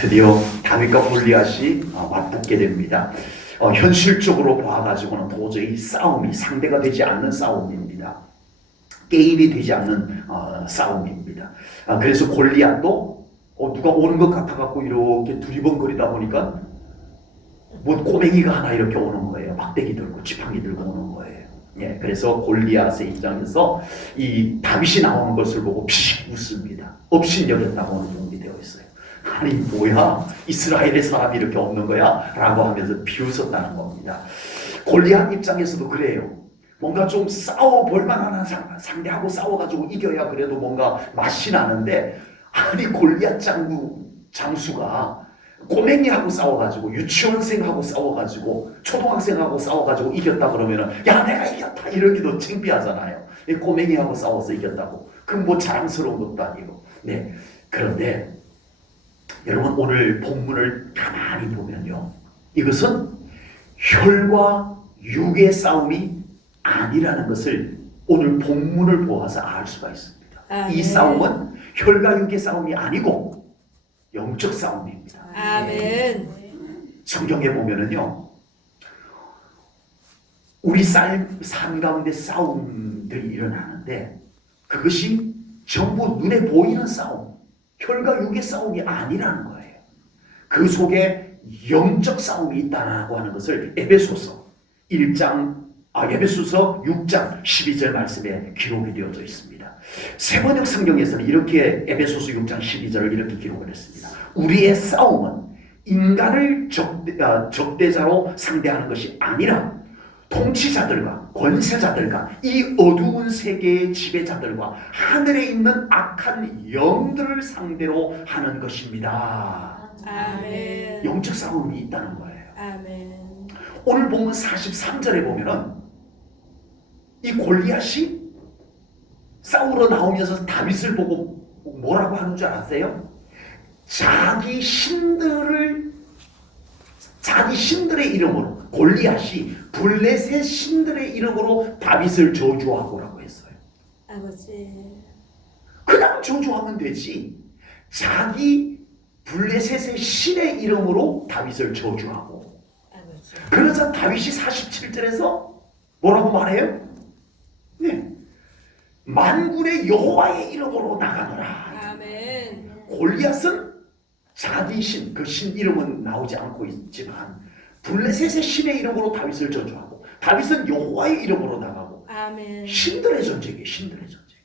드디어 다윗과 골리앗이 맞붙게 됩니다. 현실적으로 봐가지고는 도저히 싸움이 상대가 되지 않는 싸움입니다. 게임이 되지 않는 싸움입니다. 그래서 골리앗도 누가 오는 것 같아갖고 이렇게 두리번거리다 보니까 뭐 꼬맹이가 하나 이렇게 오는 거예요. 막대기 들고 지팡이 들고 오는 거예요. 예, 그래서 골리앗의 입장에서 이 다윗이 나오는 것을 보고 피식 웃습니다. 업신여겼다고 오늘 정리되어 있어요. 아니 뭐야, 이스라엘의 사람이 이렇게 없는 거야? 라고 하면서 비웃었다는 겁니다. 골리앗 입장에서도 그래요. 뭔가 좀 싸워볼 만한 상대하고 싸워가지고 이겨야 그래도 뭔가 맛이 나는데, 아니 골리앗 장수가 꼬맹이하고 싸워가지고 유치원생하고 싸워가지고 초등학생하고 싸워가지고 이겼다 그러면은 야 내가 이겼다 이러기도 창피하잖아요. 꼬맹이하고 싸워서 이겼다고 그럼 뭐 자랑스러운 것도 아니고. 네, 그런데 여러분 오늘 본문을 가만히 보면요, 이것은 혈과 육의 싸움이 아니라는 것을 오늘 본문을 보아서 알 수가 있습니다. 이 싸움은 혈과 육의 싸움이 아니고 영적 싸움입니다. 아멘. 성경에 보면은요, 우리 삶 가운데 싸움들이 일어나는데 그것이 전부 눈에 보이는 싸움, 혈과 육의 싸움이 아니라는 거예요. 그 속에 영적 싸움이 있다고 하는 것을 에베소서 6장 12절 말씀에 기록이 되어져 있습니다. 세번역 성경에서는 이렇게 에베소서 6장 12절을 이렇게 기록을 했습니다. 우리의 싸움은 인간을 적대자로 상대하는 것이 아니라 통치자들과 권세자들과 이 어두운 세계의 지배자들과 하늘에 있는 악한 영들을 상대로 하는 것입니다. 아멘. 영적 싸움이 있다는 거예요. 아멘. 오늘 본문 43절에 보면은 이 골리앗이 싸우러 나오면서 다윗을 보고 뭐라고 하는 줄 아세요? 자기 신들의 이름으로, 골리앗이 블레셋 신들의 이름으로 다윗을 저주하고라고 했어요. 아버지. 그냥 저주하면 되지. 자기 블레셋의 신의 이름으로 다윗을 저주하고. 아버지. 그러자 다윗이 47절에서 뭐라고 말해요? 네, 만군의 여호와의 이름으로 나가노라. 아멘. 골리앗은 자기 신, 그 신 이름은 나오지 않고 있지만 블레셋의 신의 이름으로 다윗을 저주하고, 다윗은 여호와의 이름으로 나가고. 아멘. 신들의 전쟁이에요. 신들의 전쟁.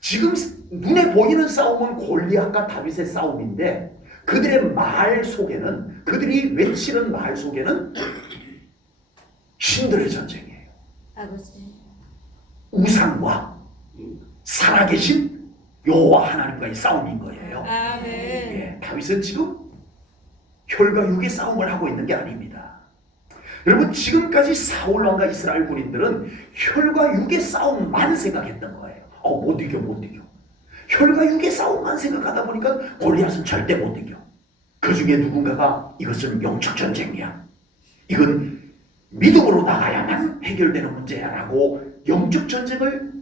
지금 눈에 보이는 싸움은 골리앗과 다윗의 싸움인데 그들의 말 속에는, 그들이 외치는 말 속에는 신들의 전쟁이에요. 아버지. 우상과 살아계신 여호와 하나님과의 싸움인 거예요. 아멘. 예, 다윗은 지금 혈과 육의 싸움을 하고 있는 게 아닙니다. 여러분 지금까지 사울 왕과 이스라엘 군인들은 혈과 육의 싸움만 생각했던 거예요. 못 이겨. 혈과 육의 싸움만 생각하다 보니까 골리앗은 절대 못 이겨. 그 중에 누군가가 이것은 영적 전쟁이야, 이건 믿음으로 나가야만 해결되는 문제야라고 영적 전쟁을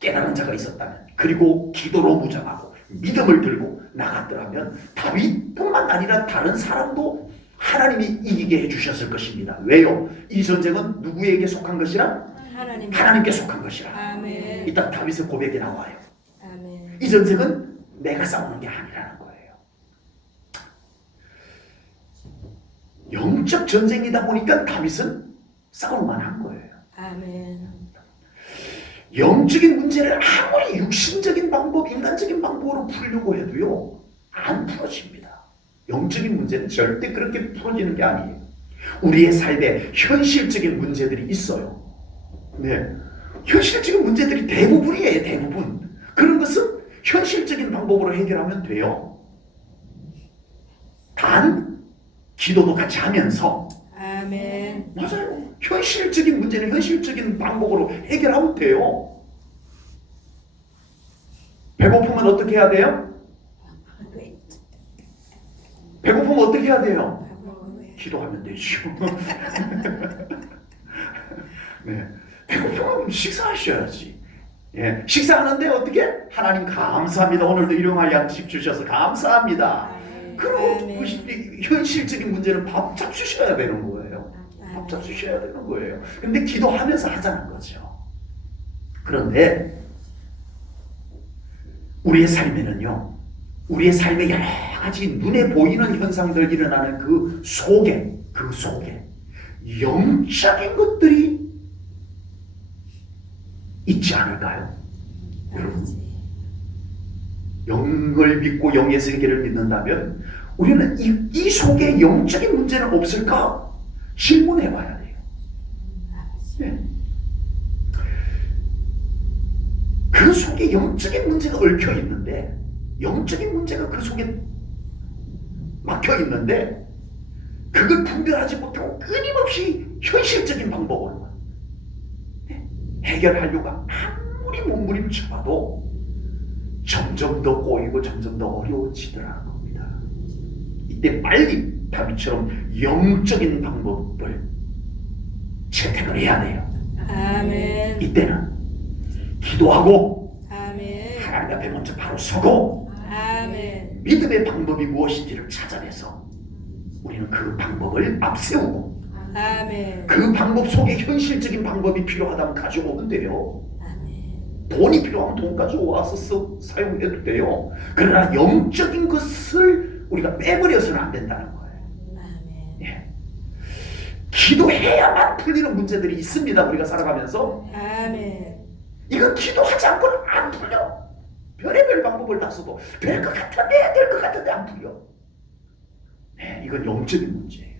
깨달은 자가 있었다면, 그리고 기도로 무장하고 믿음을 들고 나갔더라면 다윗뿐만 아니라 다른 사람도 하나님이 이기게 해주셨을 것입니다. 왜요? 이 전쟁은 누구에게 속한 것이라? 하나님께 속한 것이라. 아멘. 이따 다윗의 고백이 나와요. 아멘. 이 전쟁은 내가 싸우는 게 아니라는 거예요. 영적 전쟁이다 보니까 다윗은 싸울만 한 거예요. 아멘. 영적인 문제를 아무리 육신적인 방법, 인간적인 방법으로 풀려고 해도요, 안 풀어집니다. 영적인 문제는 절대 그렇게 풀어지는 게 아니에요. 우리의 삶에 현실적인 문제들이 있어요. 네, 현실적인 문제들이 대부분이에요. 대부분. 그런 것은 현실적인 방법으로 해결하면 돼요. 단 기도도 같이 하면서. 아멘. 맞아요. 현실적인 문제는 현실적인 방법으로 해결하면 돼요. 배고프면 어떻게 해야 돼요? 배고프면 어떻게 해야 돼요? 기도하면 되죠. 네. 배고프면 식사하셔야지. 예. 식사하는데 어떻게? 하나님 감사합니다. 오늘도 일용할 양식 주셔서 감사합니다. 그리고 아멘. 현실적인 문제는 밥 잡수셔야 되는 거예요. 밥 잡수셔야 되는 거예요. 근데 기도하면서 하자는 거죠. 그런데 우리의 삶에는요, 우리의 삶에 여러 가지 눈에 보이는 현상들 일어나는 그 속에 영적인 것들이 있지 않을까요? 여러분, 영을 믿고 영의 세계를 믿는다면 우리는 이 속에 영적인 문제는 없을까? 질문해 봐야 돼요. 네. 그 속에 영적인 문제가 얽혀 있는데, 영적인 문제가 그 속에 막혀 있는데, 그걸 분별하지 못하고 끊임없이 현실적인 방법으로 해결하려고 아무리 몸부림쳐봐도 점점 더 꼬이고 점점 더 어려워지더라는 겁니다. 이때 빨리 다윗처럼 영적인 방법을 채택을 해야 돼요. 아멘. 이때는 기도하고 아멘. 하나님 앞에 먼저 바로 서고 아멘. 믿음의 방법이 무엇인지를 찾아내서 우리는 그 방법을 앞세우고 아멘. 그 방법 속에 현실적인 방법이 필요하다면 가져오면 돼요. 아멘. 돈이 필요하면 돈 가져와서 사용해도 돼요. 그러나 영적인 것을 우리가 빼버려서는 안 된다는 거예요. 아멘. 예. 기도해야만 풀리는 문제들이 있습니다. 우리가 살아가면서 아멘. 이건 기도하지 않고는 안 풀려. 별의별 방법을 다 써도 될 것 같은데 될 것 같은데 안 풀려. 네, 이건 영적인 문제예요.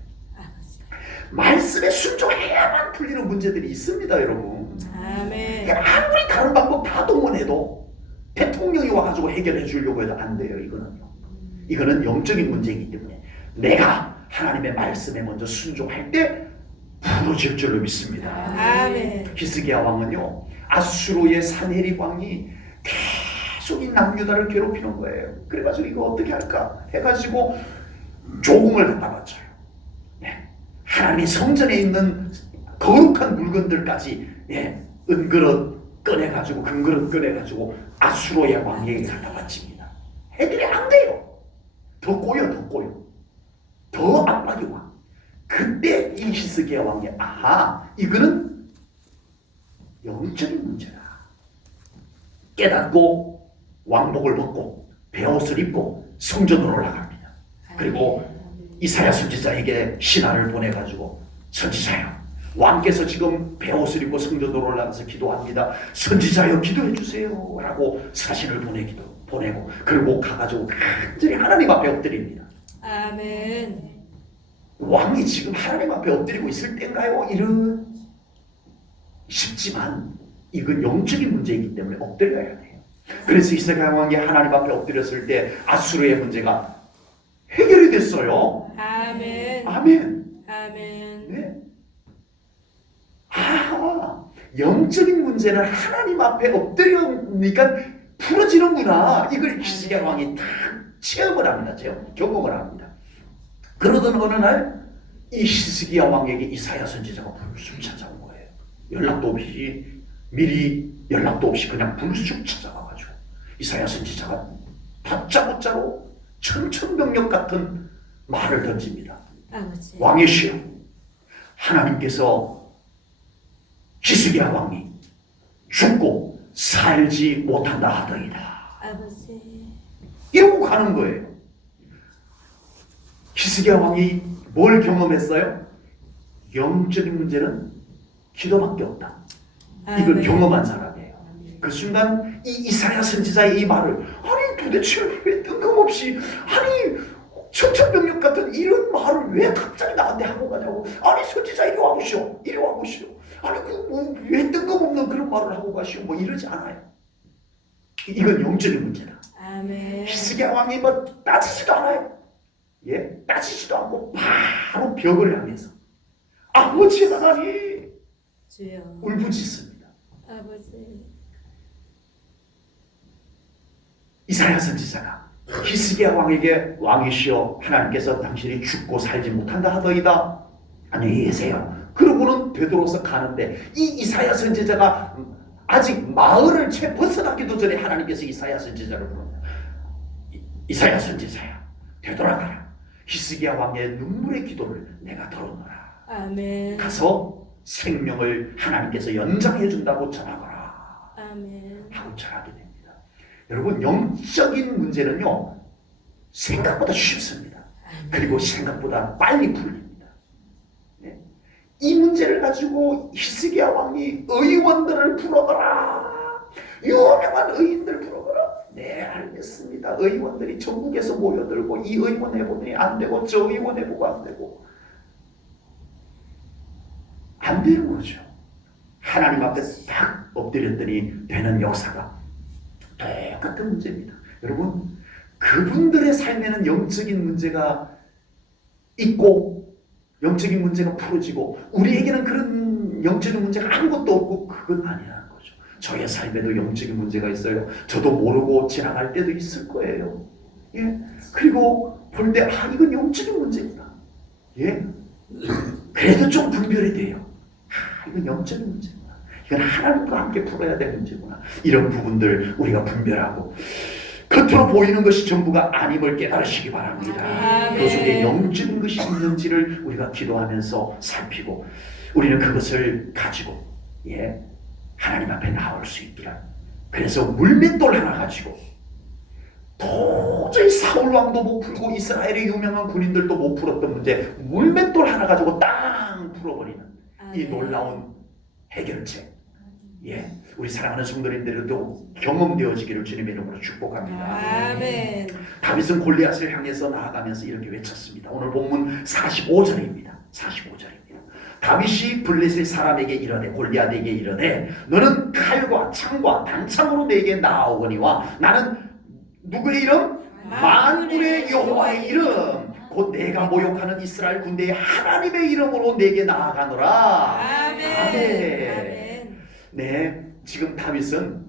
말씀에 순종해야만 풀리는 문제들이 있습니다, 여러분. 아멘. 그러니까 아무리 다른 방법 다 동원해도 대통령이 와가지고 해결해 주려고 해도 안 돼요. 이거는 영적인 문제이기 때문에 내가 하나님의 말씀에 먼저 순종할 때 풀어질 줄로 믿습니다. 아멘. 히스기야 왕은요, 아수르의 산헤립 왕이 계속 이 남유다를 괴롭히는 거예요. 그래가지고 이거 어떻게 할까 해가지고 조공을 갖다 바쳐요. 네. 하나님의 성전에 있는 거룩한 물건들까지 은그릇 꺼내가지고 금그릇 꺼내가지고 아수르의 왕에게 갖다 바칩니다. 애들이 안 돼요. 더 꼬여. 더 압박이 와. 그때 이 히스기야 왕이 아하, 이거는 영적인 문제다. 깨닫고 왕복을 벗고 베옷을 입고 성전으로 올라갑니다. 그리고 이사야 선지자에게 신하를 보내가지고 선지자요, 왕께서 지금 베옷을 입고 성전으로 올라가서 기도합니다. 선지자여 기도해 주세요 라고 사신을 보내고 그리고 가가지고 간절히 하나님 앞에 엎드립니다. 아멘. 왕이 지금 하나님 앞에 엎드리고 있을 때인가요? 이런 싶지만 이건 영적인 문제이기 때문에 엎드려야 돼요. 그래서 히스기야 왕이 하나님 앞에 엎드렸을 때 아수르의 문제가 해결이 됐어요. 아멘. 아멘. 아멘. 네. 영적인 문제는 하나님 앞에 엎드리니까 풀어지는구나. 이걸 히스기야 왕이 다 체험을 합니다. 경험을 합니다. 그러던 어느 날 이 히스기야 왕에게 이사야 선지자가 불쑥 찾아온 거예요. 연락도 없이, 미리 연락도 없이 그냥 불쑥 찾아와가지고 이사야 선지자가 다짜고짜로 천천병력 같은 말을 던집니다. 아버지. 왕이시여, 하나님께서 히스기야 왕이 죽고 살지 못한다 하더이다. 아버지. 이러고 가는 거예요. 히스기야 왕이 뭘 경험했어요? 영적인 문제는 기도밖에 없다. 이걸 아멘. 경험한 사람이에요. 그 순간 이 이사야 선지자의 이 말을, 아니 도대체 왜 뜬금없이, 아니 천천병력 같은 이런 말을 왜 갑자기 나한테 하고 가냐고. 아니 선지자 이리 와보시오, 이리 와보시오. 아니 왜 뜬금없는 그런 말을 하고 가시오, 뭐 이러지 않아요. 이건 영적인 문제다. 아멘. 히스기야 왕이 뭐 따지지도 않아요. 따지지도 않고 바로 벽을 향해서 아버지 하나님 주여. 울부짖습니다. 아버지. 이사야 선지자가 히스기야 왕에게 왕이시여, 하나님께서 당신이 죽고 살지 못한다 하더이다. 안녕히 계세요. 그러고는 되돌아서 가는데 이 이사야 선지자가 아직 마을을 채 벗어나기도 전에 하나님께서 이사야 선지자를 부릅니다. 이사야 선지자야, 되돌아가라. 히스기야 왕의 눈물의 기도를 내가 들어노라. 아멘. 가서 생명을 하나님께서 연장해 준다고 전하거라 아멘. 하고 전하게 됩니다. 여러분, 영적인 문제는요 생각보다 쉽습니다. 그리고 생각보다 빨리 풀립니다. 네. 이 문제를 가지고 히스기야 왕이 의원들을 불러거라. 유명한 의인들 불러거라. 네, 알겠습니다. 의원들이 전국에서 모여들고 이 의원 해보더니 안 되고 저 의원 해보고 안 되고 안 되는 거죠. 하나님 앞에 딱 엎드렸더니 되는 역사가 똑같은 문제입니다. 여러분, 그분들의 삶에는 영적인 문제가 있고 영적인 문제가 풀어지고 우리에게는 그런 영적인 문제가 아무것도 없고 그건 아니라는 거죠. 저의 삶에도 영적인 문제가 있어요. 저도 모르고 지나갈 때도 있을 거예요. 예. 그리고 볼 때 이건 영적인 문제구나. 예. 그래도 좀 분별이 돼요. 이건 영적인 문제구나. 이건 하나님과 함께 풀어야 될 문제구나. 이런 부분들 우리가 분별하고 겉으로 보이는 것이 전부가 아님을 깨달으시기 바랍니다. 아멘. 그 속에 영적인 것이 있는지를 우리가 기도하면서 살피고 우리는 그것을 가지고 하나님 앞에 나올 수 있기를. 그래서 물맷돌 하나 가지고 도저히 사울 왕도 못 풀고 이스라엘의 유명한 군인들도 못 풀었던 문제, 물맷돌 하나 가지고 땅 풀어버리는 이 놀라운 해결책. 우리 사랑하는 성도님들도 경험되어지기를 주님의 이름으로 축복합니다. 아멘. 다윗은 골리앗을 향해서 나아가면서 이렇게 외쳤습니다. 오늘 본문 45절입니다. 45절입니다. 다윗이 블레셋 사람에게 이르되, 골리앗에게 이르되, 너는 칼과 창과 단창으로 내게 나아오거니와 나는 누구의 이름? 만군의 여호와의 이름, 곧 내가 모욕하는 이스라엘 군대의 하나님의 이름으로 내게 나아가노라. 아멘. 네, 지금 다윗은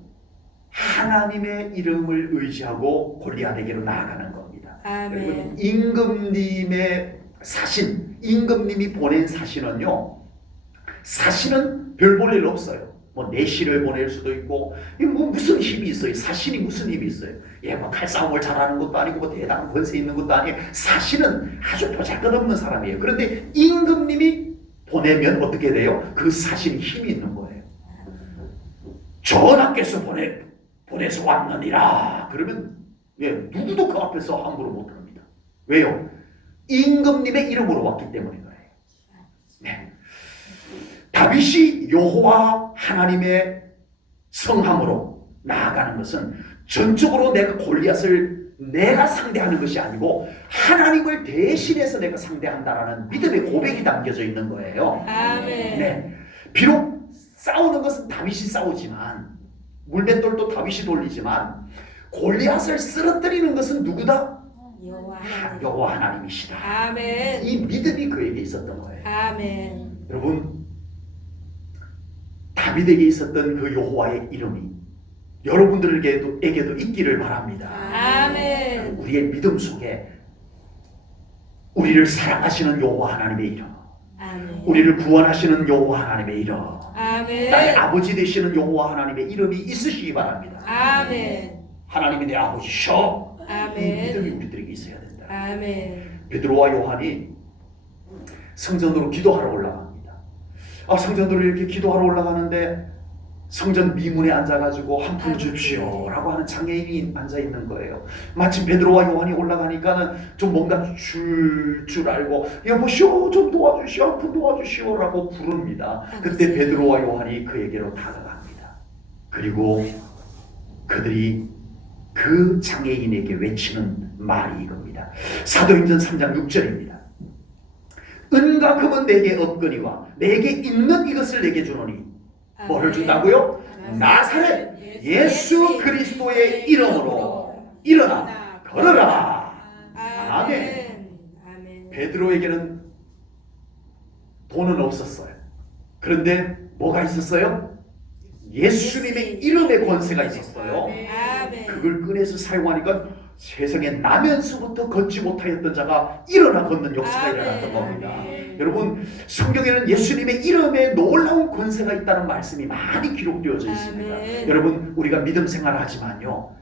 하나님의 이름을 의지하고 골리앗에게로 나아가는 겁니다. 아멘. 임금님의 사신, 임금님이 보낸 사신은요, 사신은 별 볼 일 없어요. 뭐 내시를 보낼 수도 있고, 뭐 무슨 힘이 있어요? 사신이 무슨 힘이 있어요? 뭐 칼싸움을 잘하는 것도 아니고 뭐 대단한 권세 있는 것도 아니에요. 사신은 아주 보잘것없는 사람이에요. 그런데 임금님이 보내면 어떻게 돼요? 그 사신이 힘이 있는 거예요. 전하께서 보내서 왔느니라. 그러면 누구도 그 앞에서 함부로 못합니다. 왜요? 임금님의 이름으로 왔기 때문인 거예요. 네. 다윗이 여호와 하나님의 성함으로 나아가는 것은 전적으로 내가 골리앗을 내가 상대하는 것이 아니고 하나님을 대신해서 내가 상대한다라는 믿음의 고백이 담겨져 있는 거예요. 아멘. 네. 비록 싸우는 것은 다윗이 싸우지만, 물맷돌도 다윗이 돌리지만, 골리앗을 쓰러뜨리는 것은 누구다? 여호와 하나님이시다. 아멘. 이 믿음이 그에게 있었던 거예요. 아멘. 여러분, 다윗에게 있었던 그 여호와의 이름이 여러분들에게도 있기를 바랍니다. 아멘. 우리의 믿음 속에 우리를 사랑하시는 여호와 하나님의 이름, 아멘. 우리를 구원하시는 여호와 하나님의 이름, 아멘. 나의 아버지 되시는 여호와 하나님의 이름이 있으시기 바랍니다. 아멘. 하나님이 내 아버지셔. 이 아멘. 믿음이 우리들에게 있어야 된다. 아멘. 베드로와 요한이 성전으로 기도하러 올라갑니다. 성전으로 이렇게 기도하러 올라가는데 성전 미문에 앉아가지고 한 푼 줍시오 라고 하는 장애인이 앉아있는 거예요. 마침 베드로와 요한이 올라가니까는 좀 뭔가 줄 알고, 여보시오 좀 도와주시오, 한 푼 도와주시오 라고 부릅니다. 그때 베드로와 요한이 그에게로 다가갑니다. 그리고 그들이 그 장애인에게 외치는 말이 이겁니다. 사도행전 3장 6절입니다. 은과 금은 내게 없거니와 내게 있는 이것을 내게 주노니, 뭐를 준다고요? 나사렛 예수 그리스도의 이름으로 일어나 걸어라. 아멘. 아멘. 베드로에게는 돈은 없었어요. 그런데 뭐가 있었어요? 예수님의 이름의 권세가 있었어요. 아멘. 그걸 꺼내서 사용하니까 세상에 나면서부터 걷지 못하였던 자가 일어나 걷는 역사가 일어났던 겁니다. 여러분, 성경에는 예수님의 이름에 놀라운 권세가 있다는 말씀이 많이 기록되어져 있습니다. 아멘. 여러분, 우리가 믿음 생활을 하지만요,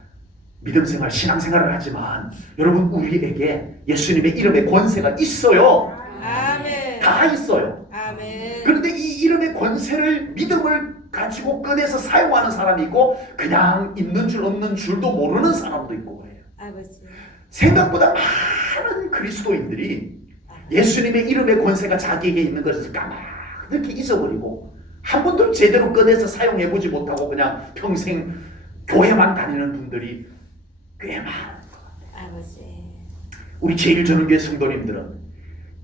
믿음 생활, 신앙 생활을 하지만 여러분 우리에게 예수님의 이름의 권세가 있어요. 아멘. 다 있어요. 아멘. 그런데 이 이름의 권세를 믿음을 가지고 꺼내서 사용하는 사람이 있고 그냥 있는 줄 없는 줄도 모르는 사람도 있고 그래요. 아버지. 생각보다 많은 그리스도인들이 예수님의 이름의 권세가 자기에게 있는 것을 까맣게 잊어버리고 한 번도 제대로 꺼내서 사용해보지 못하고 그냥 평생 교회만 다니는 분들이 꽤 많은 것 같아요. 아버지. 우리 제1전원교회 성도님들은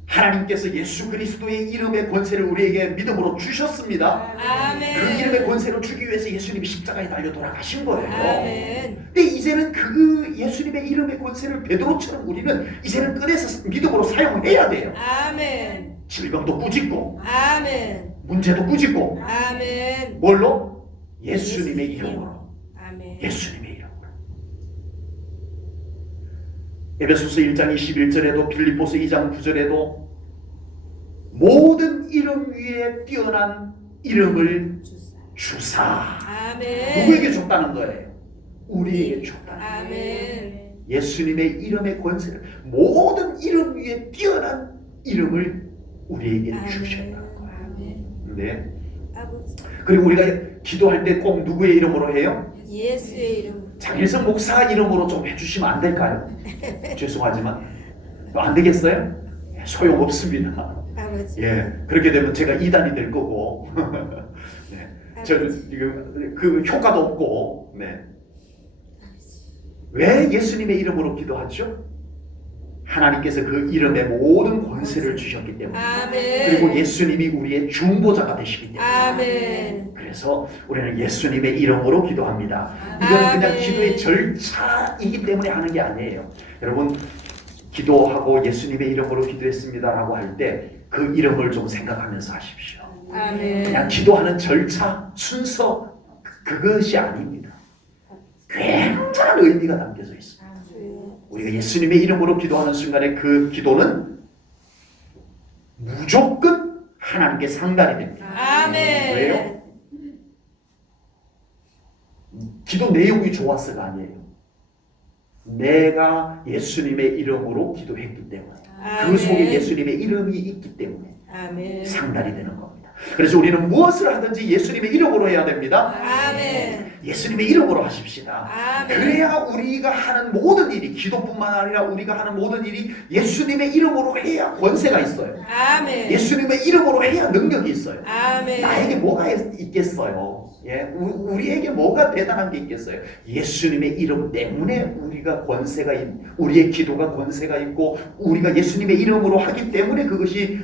하나님께서 예수 그리스도의 이름의 권세를 우리에게 믿음으로 주셨습니다. 아멘. 그 이름의 권세를 주기 위해서 예수님이 십자가에 달려 돌아가신 거예요. 아멘. 근데 이제는 그 예수님의 이름의 권세를 베드로처럼 우리는 이제는 꺼내서 믿음으로 사용해야 돼요. 아멘. 질병도 꾸짖고 아멘. 문제도 꾸짖고 아멘. 뭘로? 예수님의 이름으로. 아멘. 예수님의 이름으로. 에베소서 1장 21절에도 빌립보서 2장 9절에도 모든 이름 위에 뛰어난 이름을 주사. 아멘. 누구에게 줬다는 거예요? 우리에게 줬다는 거예요. 아멘. 예수님의 이름의 권세를 모든 이름 위에 뛰어난 이름을 우리에게 주셨다는 거예요. 아멘. 네. 아버지. 그리고 우리가 기도할 때 꼭 누구의 이름으로 해요? 예수의 이름. 장일성 목사 이름으로 좀 해주시면 안 될까요? 죄송하지만 안 되겠어요? 소용없습니다. 아버지. 예, 그렇게 되면 제가 이단이 될 거고, 네, 그 효과도 없고, 네. 왜 예수님의 이름으로 기도하죠? 하나님께서 그 이름에 모든 권세를 주셨기 때문에, 아멘. 그리고 예수님이 우리의 중보자가 되시기 때문에. 아멘. 그래서 우리는 예수님의 이름으로 기도합니다. 이건 그냥 아멘. 기도의 절차이기 때문에 하는 게 아니에요. 여러분 기도하고 예수님의 이름으로 기도했습니다라고 할 때 그 이름을 좀 생각하면서 하십시오. 아멘. 그냥 기도하는 절차, 순서 그것이 아닙니다. 굉장한 의미가 담겨져 있습니다. 우리가 예수님의 이름으로 기도하는 순간에 그 기도는 무조건 하나님께 상달이 됩니다. 아멘. 왜요? 기도 내용이 좋았어가 아니에요. 내가 예수님의 이름으로 기도했기 때문에 그 속에 예수님의 이름이 있기 때문에 아멘. 상달이 되는 겁니다. 그래서 우리는 무엇을 하든지 예수님의 이름으로 해야 됩니다. 아멘. 예수님의 이름으로 하십시다. 아멘. 그래야 우리가 하는 모든 일이 기도뿐만 아니라 우리가 하는 모든 일이 예수님의 이름으로 해야 권세가 있어요. 아멘. 예수님의 이름으로 해야 능력이 있어요. 아멘. 나에게 뭐가 있겠어요? 예, 우리에게 뭐가 대단한 게 있겠어요? 예수님의 이름 때문에 우리가 권세가 우리의 기도가 권세가 있고 우리가 예수님의 이름으로 하기 때문에 그것이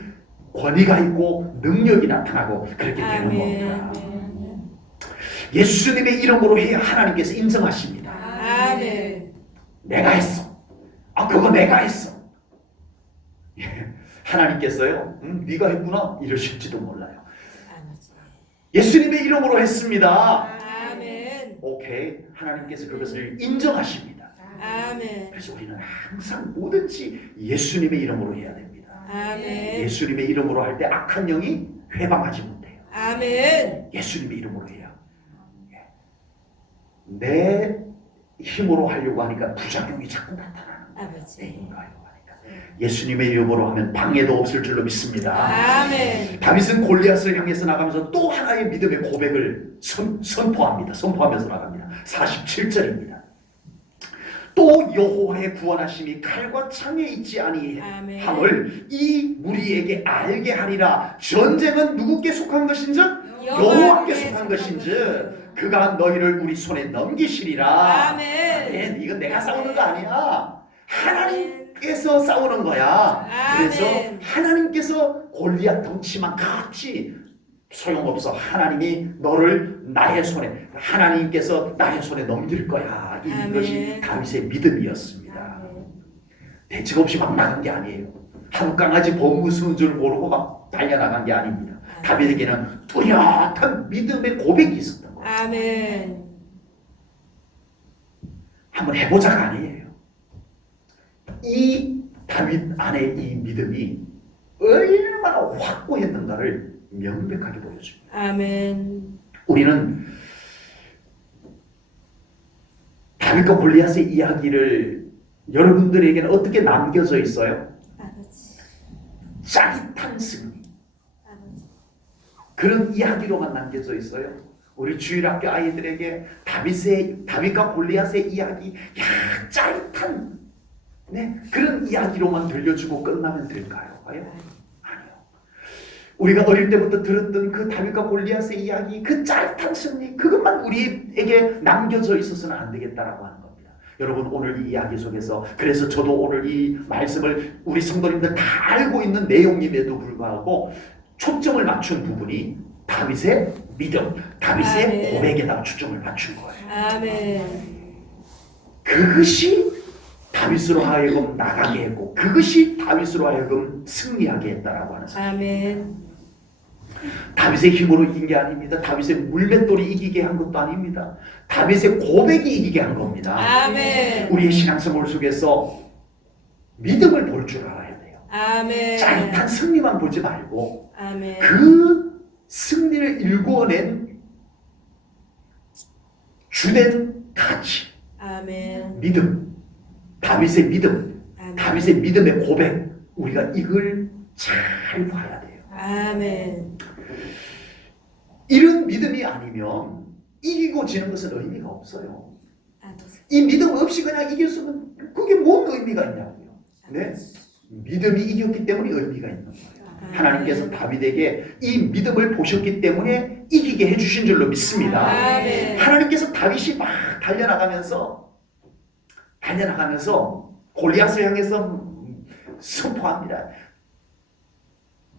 권위가 있고 능력이 나타나고 그렇게 되는 겁니다. 예수님의 이름으로 해야 하나님께서 인정하십니다. 아멘. 내가 했어. 그거 내가 했어. 예, 하나님께서요, 네가 했구나 이러실지도 몰라요. 예수님의 이름으로 했습니다. 아멘. 오케이, 하나님께서 그것을 인정하십니다. 아멘. 그래서 우리는 항상 뭐든지 예수님의 이름으로 해야 됩니다. 아멘. 예수님의 이름으로 할 때 악한 영이 회방하지 못해요. 아멘. 예수님의 이름으로 해야. 내 힘으로 하려고 하니까 부작용이 자꾸 나타나는 거예요. 아버지. 내 힘으로 하려고 하니까. 예수님의 이름으로 하면 방해도 없을 줄로 믿습니다. 아멘. 다윗은 골리앗을 향해서 나가면서 또 하나의 믿음의 고백을 선포합니다. 선포하면서 나갑니다. 47절입니다. 또 여호와의 구원하심이 칼과 창에 있지 아니함을 이 무리에게 알게 하리라. 전쟁은 누구께 속한 것인즉 여호와께 속한 것인즉 그가 너희를 우리 손에 넘기시리라. 아멘. 이건 내가 싸우는 거 아니야. 하나님께서 싸우는 거야. 그래서 아멘. 하나님께서 골리앗 덩치만 같이 소용없어. 하나님이 너를 나의 손에, 하나님께서 나의 손에 넘길 거야. 이것이 다윗의 믿음이었습니다. 대책 없이 막 나간 게 아니에요. 한국 강아지 범 무서운 줄 모르고 막 달려나간 게 아닙니다. 다윗에게는 뚜렷한 믿음의 고백이 있었던 거예요. 아멘. 한번 해보자가 아니에요. 이 다윗 안에 이 믿음이 얼마나 확고했는가를 명백하게 보여줍니다. 아멘. 우리는 다윗과 골리앗의 이야기를 여러분들에게는 어떻게 남겨져 있어요? 아버지. 짜릿한 승리. 아버지. 그런 이야기로만 남겨져 있어요. 우리 주일학교 아이들에게 다윗과 골리앗의 이야기, 야, 짜릿한 그런 이야기로만 들려주고 끝나면 될까요? 과연? 아니요. 우리가 어릴 때부터 들었던 그 다윗과 골리앗의 이야기, 그 짜릿한 승리, 그것만 우리에게 남겨져 있어서는 안 되겠다라고 하는 겁니다. 여러분, 오늘 이 이야기 속에서, 그래서 저도 오늘 이 말씀을 우리 성도님들 다 알고 있는 내용임에도 불구하고 초점을 맞춘 부분이 다윗의 믿음, 다윗의 아멘. 고백에다가 초점을 맞춘 거예요. 아멘. 그것이 다윗으로 하여금 나가게 했고, 그것이 다윗으로 하여금 승리하게 했다라고 하는 사실. 아멘. 다윗의 힘으로 이긴 게 아닙니다. 다윗의 물맷돌이 이기게 한 것도 아닙니다. 다윗의 고백이 이기게 한 겁니다. 아멘. 우리의 신앙생활 속에서 믿음을 볼 줄 알아야 돼요. 아멘. 짜릿한 승리만 보지 말고 아멘. 그 승리를 일궈낸 주된 가치, 아멘. 믿음, 다윗의 믿음, 아멘. 다윗의 믿음의 고백, 우리가 이걸 잘 봐야 돼요. 아멘. 이런 믿음이 아니면 이기고 지는 것은 의미가 없어요. 아버지. 이 믿음 없이 그냥 이겼으면 그게 뭔 의미가 있냐고요. 네? 믿음이 이겼기 때문에 의미가 있는 거예요. 하나님께서 다윗에게 이 믿음을 보셨기 때문에 이기게 해주신 줄로 믿습니다. 아멘. 하나님께서 다윗이 막 달려나가면서 골리앗을 향해서 선포합니다.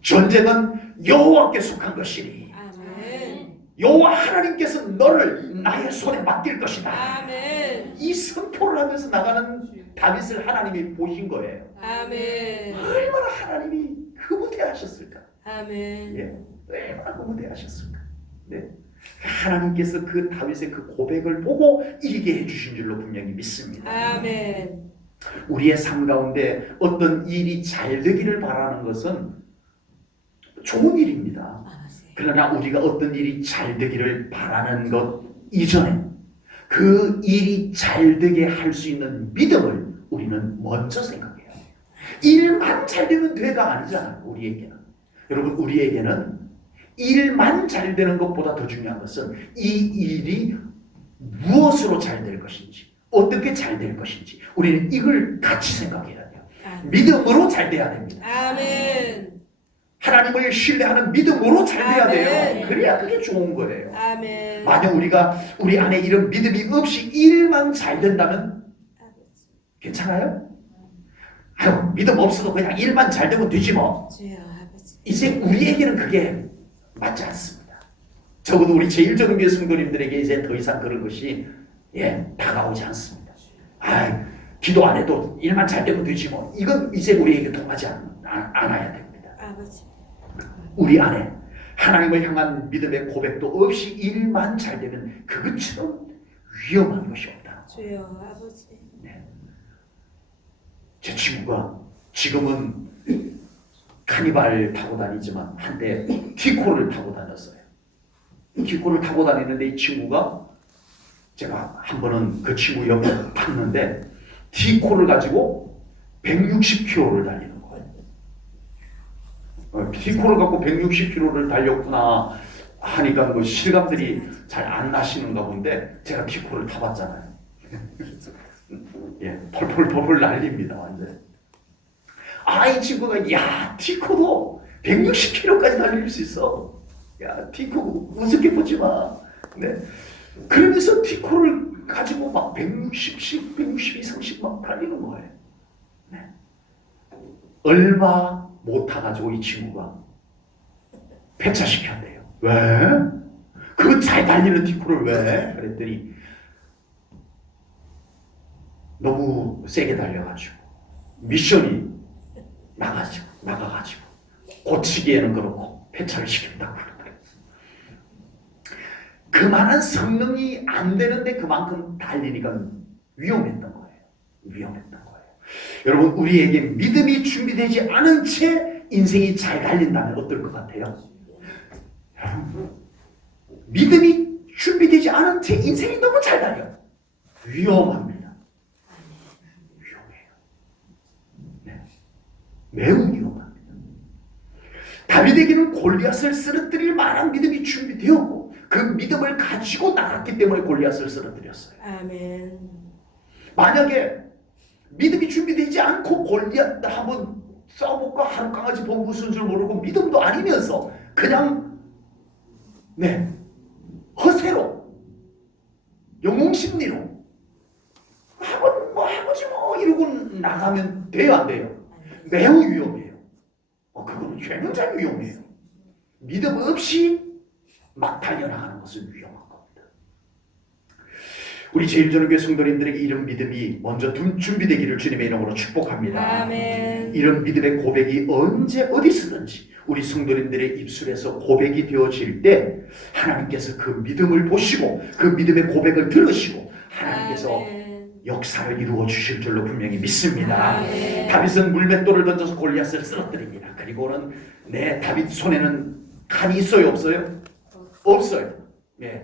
전쟁은 여호와께 속한 것이니 아멘. 여호와 하나님께서 너를 나의 손에 맡길 것이다. 아멘. 이 선포를 하면서 나가는 다윗을 하나님이 보신 거예요. 아멘. 얼마나 하나님이 흐뭇해하셨을까? 아멘. 예, 얼마나 흐뭇해하셨을까? 네, 하나님께서 그 다윗의 그 고백을 보고 이기게 해주신 줄로 분명히 믿습니다. 아멘. 우리의 삶 가운데 어떤 일이 잘 되기를 바라는 것은 좋은 일입니다. 아버지. 그러나 우리가 어떤 일이 잘 되기를 바라는 것 이전에 그 일이 잘 되게 할 수 있는 믿음을 우리는 먼저 생각해요. 일만 잘 되면 돼가 아니잖아요. 우리에게는. 여러분, 우리에게는 일만 잘 되는 것보다 더 중요한 것은 이 일이 무엇으로 잘 될 것인지, 어떻게 잘 될 것인지 우리는 이걸 같이 생각해야 돼요. 아멘. 믿음으로 잘 돼야 됩니다. 아멘. 하나님을 신뢰하는 믿음으로 잘 돼야 돼요. 아멘. 그래야 그게 좋은 거예요. 아멘. 만약 우리 안에 이런 믿음이 없이 일만 잘 된다면 아버지. 괜찮아요? 아유, 믿음 없어도 그냥 일만 잘 되면 되지 뭐. 주여 아버지. 이제 우리에게는 그게 맞지 않습니다. 적어도 우리 제1전교회 성도님들에게 이제 더 이상 그런 것이 다가오지 않습니다. 아, 기도 안 해도 일만 잘 되면 되지 뭐. 이건 이제 우리에게 통하지 않아야 됩니다. 아버지. 우리 안에 하나님을 향한 믿음의 고백도 없이 일만 잘 되면 그것처럼 위험한 것이 없다. 주여 아버지. 제 친구가 지금은 카니발 타고 다니지만 한때 티코를 타고 다녔어요. 티코를 타고 다니는데 이 친구가, 제가 한 번은 그 친구 옆에 탔는데 티코를 가지고 160km를 달리는 거예요. 티코를 갖고 160km를 달렸구나 하니까 그 실감들이 잘 안 나시는가 본데, 제가 티코를 타봤잖아요. 펄펄 날립니다, 완전. 이 친구가, 야, 티코도 160km까지 달릴 수 있어. 야, 티코 우습게 보지 마. 네. 그러면서 티코를 가지고 막 160씩, 162, 30 막 달리는 거예요. 네. 얼마 못 타가지고 이 친구가 폐차시켰대요. 왜? 그 잘 달리는 티코를 왜? 그랬더니 너무 세게 달려가지고 미션이 나가가지고 고치기에는 그렇고 폐차를 시켰다고 그러더라고요. 그만한 성능이 안 되는데 그만큼 달리니까 위험했던 거예요. 여러분, 우리에게 믿음이 준비되지 않은 채 인생이 잘 달린다면 어떨 것 같아요? 여러분, 믿음이 준비되지 않은 채 인생이 너무 잘 달려. 위험합니다. 위험해요. 네. 매우 위험합니다. 다윗에게는 골리앗을 쓰러뜨릴 만한 믿음이 준비되었고 그 믿음을 가지고 나갔기 때문에 골리앗을 쓰러뜨렸어요. 아멘. 만약에 믿음이 준비되지 않고 골리앗 한번 싸워볼까 하는 강아지 봉구 쓴 줄 모르고 믿음도 아니면서 그냥 허세로 영웅심리로 한번 뭐 해보지 뭐 이러고 나가면 돼요 안 돼요? 매우 위험해요. 그건 굉장히 위험해요. 믿음 없이 막 달려나가는 것은 위험한 겁니다. 우리 제일전교회 성도님들에게 이런 믿음이 먼저 준비되기를 주님의 이름으로 축복합니다. 아멘. 이런 믿음의 고백이 언제 어디서든지 우리 성도님들의 입술에서 고백이 되어질 때 하나님께서 그 믿음을 보시고 그 믿음의 고백을 들으시고 하나님께서 아멘. 역사를 이루어 주실 줄로 분명히 믿습니다. 아멘. 다윗은 물맷돌을 던져서 골리앗을 쓰러뜨립니다. 그리고는 다윗 손에는 칼이 있어요 없어요? 없어요.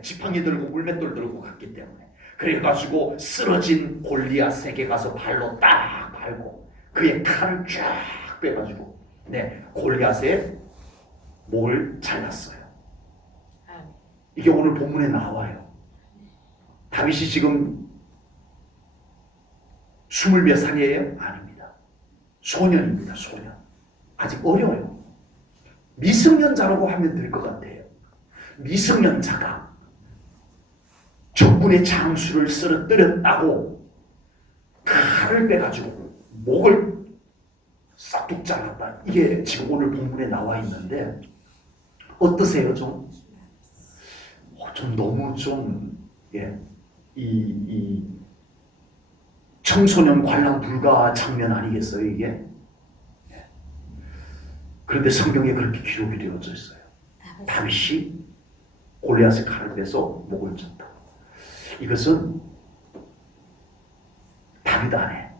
지팡이 들고 물맷돌 들고 갔기 때문에 그래가지고 쓰러진 골리앗에게 가서 발로 딱 밟고 그의 칼을 쫙 빼가지고 골리앗의 목을 잘랐어요. 이게 오늘 본문에 나와요. 다윗이 지금 20몇 살이에요? 아닙니다. 소년입니다. 소년. 아직 어려워요. 미성년자라고 하면 될 것 같아요. 미성년자가 적군의 장수를 쓰러뜨렸다고 칼을 빼가지고 목을 싹둑 잘랐다. 이게 지금 오늘 본문에 나와 있는데 어떠세요? 좀 너무 이 청소년 관람 불가 장면 아니겠어요 이게? 그런데 성경에 그렇게 기록이 되어져 있어요. 다윗이 골리앗의 칼을 빼서 목을 쳤다. 이것은 다윗 안에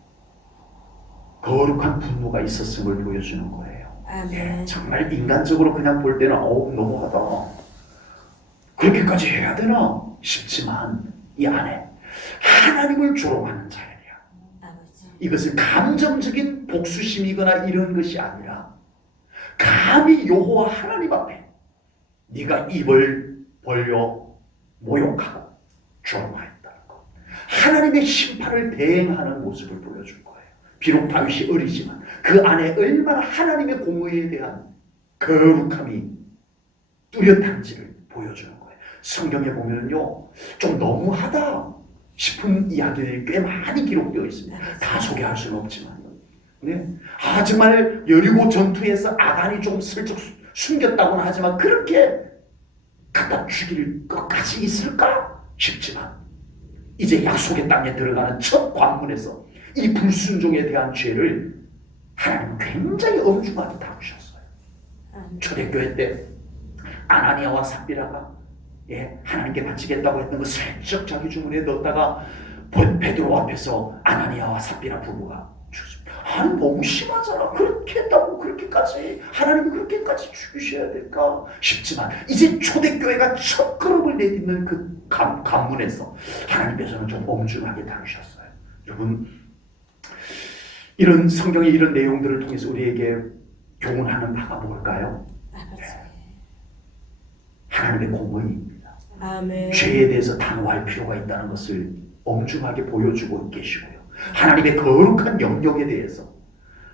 거룩한 분노가 있었음을 보여주는 거예요. 정말 인간적으로 그냥 볼 때는 너무하다. 그렇게까지 해야 되나 싶지만 이 안에 하나님을 조롱하는 자예요. 이것은 감정적인 복수심이거나 이런 것이 아니라 감히 여호와 하나님 앞에 네가 입을 벌려 모욕하고 조롱하였다는 것. 하나님의 심판을 대행하는 모습을 보여준 거예요. 비록 다윗이 어리지만 그 안에 얼마나 하나님의 공의에 대한 거룩함이 뚜렷한지를 보여주는 거예요. 성경에 보면요 좀 너무하다 싶은 이야기들이 꽤 많이 기록되어 있습니다. 다 소개할 수는 없지만 정말 여리고 전투에서 아간이 좀 슬쩍 숨겼다고는 하지만 그렇게 갖다 죽일 것까지 있을까 싶지만 이제 약속의 땅에 들어가는 첫 관문에서 이 불순종에 대한 죄를 하나님은 굉장히 엄중하게 다루셨어요. 초대교회 때 아나니아와 삽비라가 하나님께 바치겠다고 했던 거 슬쩍 자기 주머니에 넣었다가 베드로 앞에서 아나니아와 삽비라 부부가 죽습니다. 아니 너무 심하잖아. 그렇게 했다고 그렇게까지 하나님이 그렇게까지 죽이셔야 될까 싶지만 이제 초대교회가 첫 걸음을 내딛는 그 관문에서 하나님께서는 좀 엄중하게 다루셨어요. 여러분 이런 성경의 이런 내용들을 통해서 우리에게 교훈하는 바가 뭘까요? 하나님의 공의입니다. 아멘. 죄에 대해서 단호할 필요가 있다는 것을 엄중하게 보여주고 계시고요. 하나님의 거룩한 영역에 대해서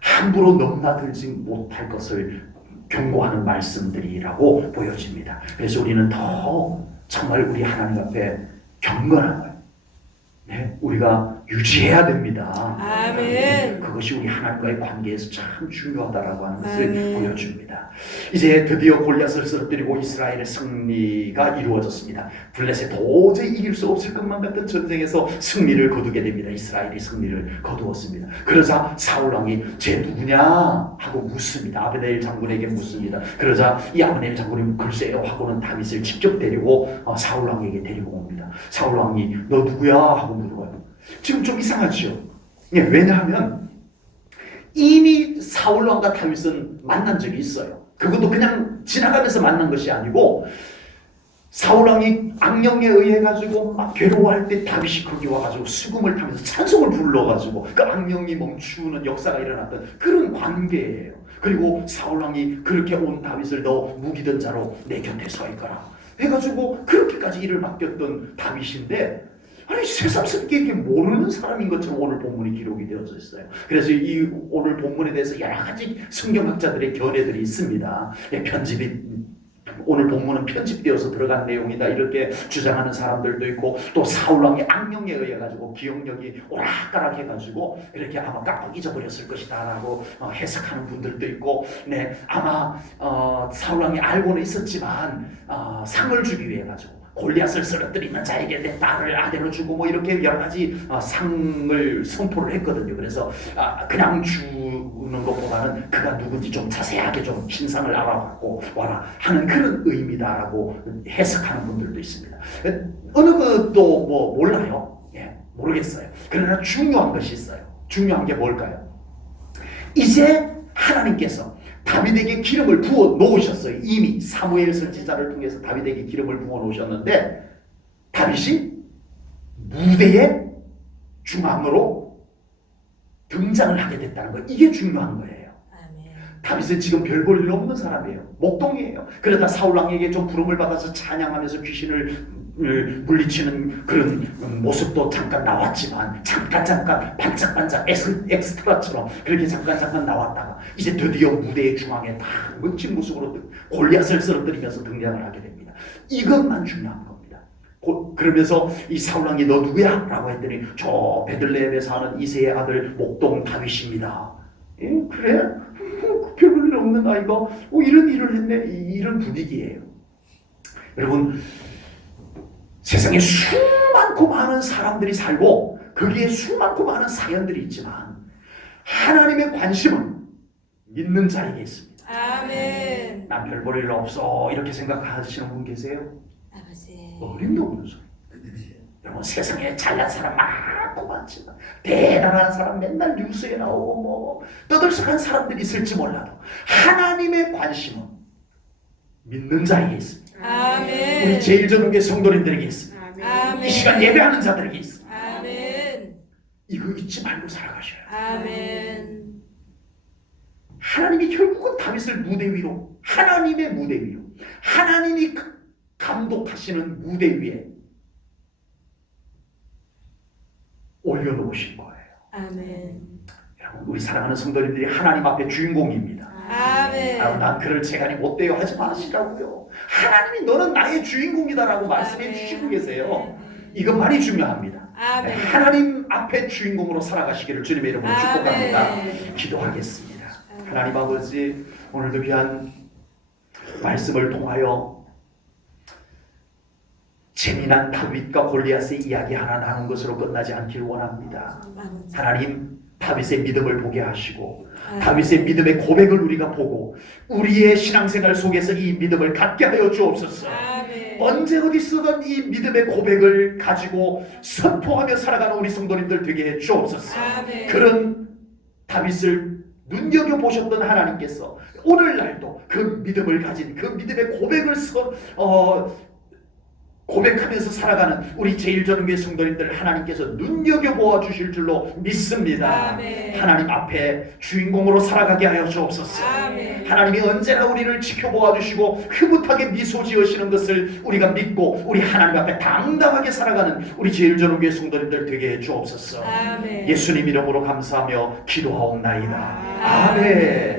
함부로 넘나들지 못할 것을 경고하는 말씀들이라고 보여집니다. 그래서 우리는 더 정말 우리 하나님 앞에 경건함을 우리가 유지해야 됩니다. 아멘. 그것이 우리 하나님과의 관계에서 참 중요하다라고 하는 것을 아멘. 보여줍니다. 이제 드디어 골리앗을 쓰러뜨리고 이스라엘의 승리가 이루어졌습니다. 블레셋 도저히 이길 수 없을 것만 같은 전쟁에서 승리를 거두게 됩니다. 이스라엘이 승리를 거두었습니다. 그러자 사울 왕이 쟤 누구냐 하고 묻습니다. 아브넬 장군에게 묻습니다. 그러자 이 아브넬 장군이 글쎄요 하고는 다윗을 직접 데리고 사울 왕에게 데리고 옵니다. 사울 왕이 너 누구야 하고 물어봐요. 지금 좀 이상하죠? 왜냐하면 이미 사울 왕과 다윗은 만난 적이 있어요. 그것도 그냥 지나가면서 만난 것이 아니고 사울왕이 악령에 의해 가지고 막 괴로워할 때 다윗이 거기 와가지고 수금을 타면서 찬송을 불러가지고 그 악령이 멈추는 역사가 일어났던 그런 관계예요. 그리고 사울왕이 그렇게 온 다윗을 너 무기든 자로 내 곁에 서 있거라 해가지고 그렇게까지 일을 맡겼던 다윗인데, 아니 새삼스럽게 이렇게 모르는 사람인 것처럼 오늘 본문이 기록이 되어져 있어요. 그래서 이 오늘 본문에 대해서 여러 가지 성경학자들의 견해들이 있습니다. 편집이 오늘 본문은 편집되어서 들어간 내용이다 이렇게 주장하는 사람들도 있고, 또 사울왕의 악령에 의해 가지고 기억력이 오락가락 해가지고 그렇게 아마 깜빡 잊어버렸을 것이다라고 해석하는 분들도 있고, 네 아마 사울왕이 알고는 있었지만 상을 주기 위해 가지고 골리앗을 쓰러뜨리는 자에게 내 딸을 아내로 주고 뭐 이렇게 여러 가지 상을 선포를 했거든요. 그래서 그냥 주는 것보다는 그가 누군지 좀 자세하게 좀 신상을 알아갖고 와라 하는 그런 의미다라고 해석하는 분들도 있습니다. 어느 것도 뭐 몰라요. 예, 모르겠어요. 그러나 중요한 것이 있어요. 중요한 게 뭘까요? 이제 하나님께서 다윗에게 기름을 부어 놓으셨어요. 이미 사무엘 선지자를 통해서 다윗에게 기름을 부어 놓으셨는데, 다윗이 무대의 중앙으로 등장을 하게 됐다는 거, 이게 중요한 거예요. 아멘. 다윗은 지금 별 볼 일 없는 사람이에요. 목동이에요. 그러다 사울왕에게 좀 부름을 받아서 찬양하면서 귀신을 물리치는 그런 모습도 잠깐 나왔지만, 잠깐 반짝반짝 엑스트라처럼 그렇게 잠깐 나왔다가 이제 드디어 무대의 중앙에 다 멋진 모습으로 골리앗을 쓰러뜨리면서 등장을 하게 됩니다. 이것만 중요한 겁니다. 그러면서 이 사울왕이 너 누구야? 라고 했더니 저 베들레헴에 사는 이새의 아들 목동 다윗입니다. 예, 그래? 별볼 일 없는 아이가 이런 일을 했네. 이런 분위기예요. 여러분, 세상에 수많고 많은 사람들이 살고 거기에 수많고 많은 사연들이 있지만 하나님의 관심은 믿는 자에게 있습니다. 아멘. 난 별 볼 일 없어 이렇게 생각하시는 분 계세요? 아버지. 어림도 없는 소리. 여러분, 세상에 잘난 사람 많고 많지만 대단한 사람 맨날 뉴스에 나오고 뭐 떠들썩한 사람들이 있을지 몰라도 하나님의 관심은 믿는 자에게 있습니다. 아멘. 우리 제일전후교회 성도님들에게 있습니다. 아멘. 이 시간 예배하는 자들에게 있습니다. 아멘. 이거 잊지 말고 살아가셔야 돼요. 아멘. 하나님이 결국은 다윗을 무대 위로, 하나님의 무대 위로, 하나님이 감독하시는 무대 위에 올려놓으신 거예요. 아멘. 여러분, 우리 사랑하는 성도님들이 하나님 앞에 주인공입니다. 아멘. 난 그럴 재간이 못 돼요 하지 마시라고요. 하나님이 너는 나의 주인공이다라고 말씀해 주시고 계세요. 이건 많이 중요합니다. 아멘. 하나님 앞에 주인공으로 살아가시기를 주님의 이름으로 축복합니다. 기도하겠습니다. 하나님 아버지, 오늘도 귀한 말씀을 통하여 재미난 다윗과 골리앗의 이야기 하나 나눈 것으로 끝나지 않기를 원합니다. 하나님, 다윗의 믿음을 보게 하시고 다윗의 믿음의 고백을 우리가 보고 우리의 신앙생활 속에서 이 믿음을 갖게 하여 주옵소서. 아멘. 언제 어디서든 이 믿음의 고백을 가지고 선포하며 살아가는 우리 성도님들 되게 해 주옵소서. 아멘. 그런 다윗을 눈여겨보셨던 하나님께서 오늘날도 그 믿음을 가진 그 믿음의 고백을 고백하면서 살아가는 우리 제일전후교회 성도님들 하나님께서 눈여겨보아 주실 줄로 믿습니다. 아멘. 하나님 앞에 주인공으로 살아가게 하여 주옵소서. 아멘. 하나님이 언제나 우리를 지켜보아 주시고 흐뭇하게 미소 지으시는 것을 우리가 믿고 우리 하나님 앞에 당당하게 살아가는 우리 제일전후교회 성도님들 되게 해 주옵소서. 아멘. 예수님 이름으로 감사하며 기도하옵나이다. 아멘. 아멘.